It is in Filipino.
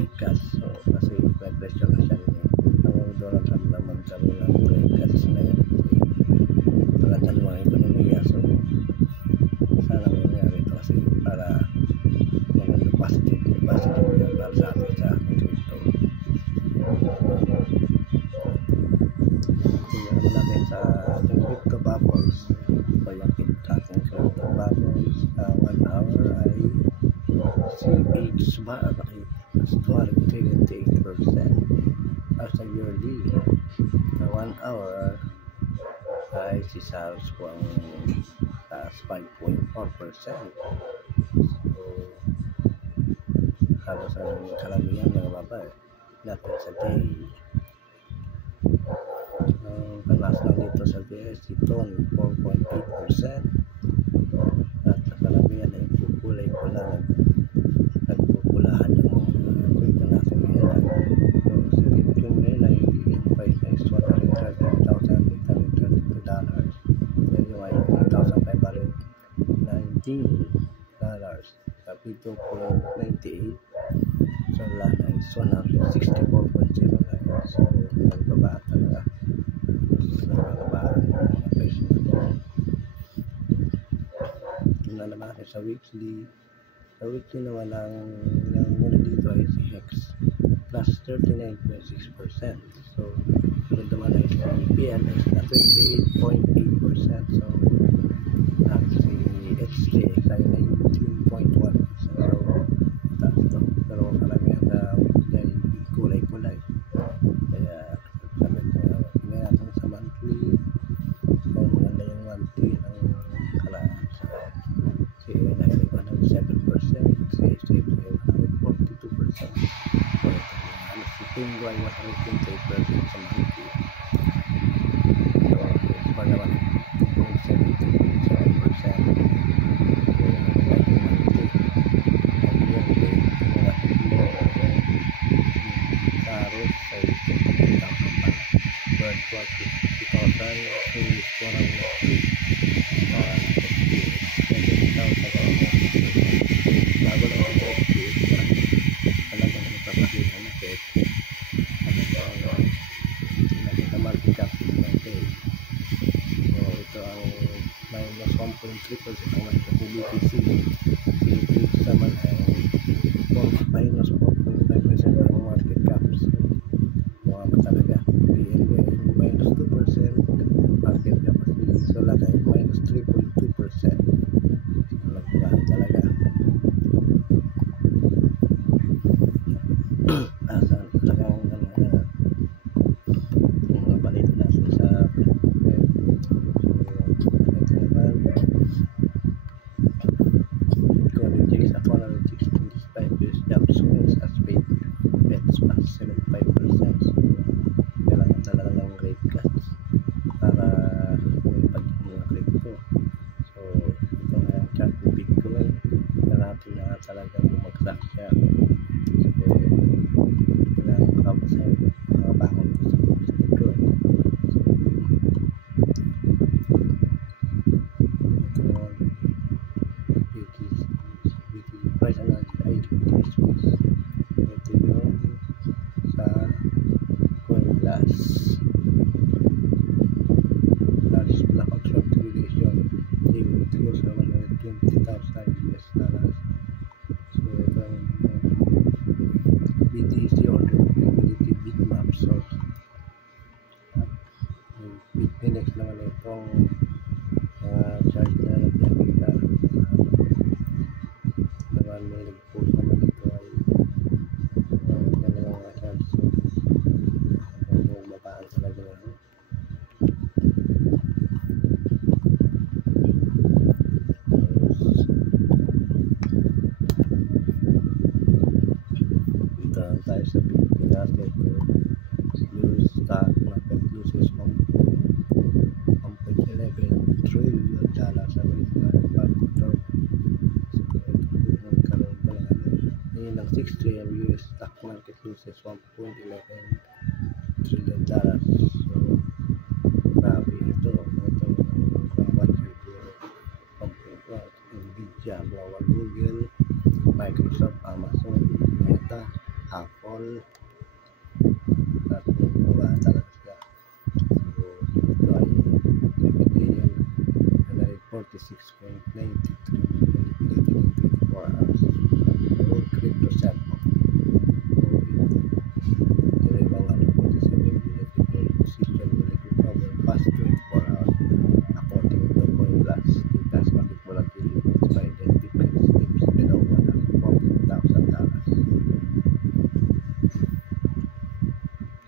rate cuts. So kasi may pressure na siya niya. Ang Donald Trump naman magkaroon ng rate cuts na yun. Talagang mga ekonomiya. So sana mangyari ito kasi para maganda positive yan para sa atin sa ating crypto. Tingnan natin sa ating crypto bubbles. So yung ating crypto bubbles 1 hour ay CH bar plus 278%. As a yearly 1 hour ay si SARS po ang taas 5.4%. So halos ang karamihan ng baba natin sa day. Ang talas lang dito sa BSC Ton 4.8% at sa karamihan ay kulay pula nagpupulahan ng mga kwento natin ngayon. So si Bitcoin ngayon ay yung price is $113,832. Yan yung ay $3,519. Kapito 498. So lana is 164.09. So nagbaba talaga sa nagbaba ng mga presyo. Tingnan naman natin sa weekly. Sa weekly naman ang muna dito ay si HEX plus 39.6%. So sunod naman ay si PMX na 28.8%. So at si HJX ay 19.1%. So taas to. Pero karamihan na weekly ay kulay-kulay. Kaya sabi ko tingnan natin sa monthly. So maganda yung monthly ng kalaan sa CA na 107%, CSF ay 142%. So si Pingo ay 128% sa monthly. So iba naman 0.77%. Minus 1.3% ang BTC. BTC naman ay minus 4.5% ang market caps. Mga talaga. BNB ay minus 2% market cap. So lahat ay minus 3.2%. Nagbahan talaga. Asan talagang balito natin sa Coindex at 116 years jump swings as bets plus 75%. So kailangan talaga ng rate cuts para lumipad yung mga crypto. So ito nga yung chart ng Bitcoin na natin na talagang bumagsak siya. So kailangan makabasa yung mga bangon ko sa Bitcoin. Price analysis ay squeeze. Ito yung sa CoinGlass. Large blackout short duration. They will close sa $120,000. So ito yung BTC order liquidity bitmap source. Bitfinex naman itong charge na nagpapita. May nag-post naman dito ay dalawang charge. So magbabaan talaga lang. Dito tayo sa Pilipinas. Yung stock market loses $1.11 trillion sa Amerika factor. Ng 6 trillion US stock market loses $1.11 trillion. So grabe ito what you do Nvidia, Google, Microsoft, Amazon, Meta, hapon at buwan talaga siya. So ito ay 7 AM 146.93 million divided in 24 hours.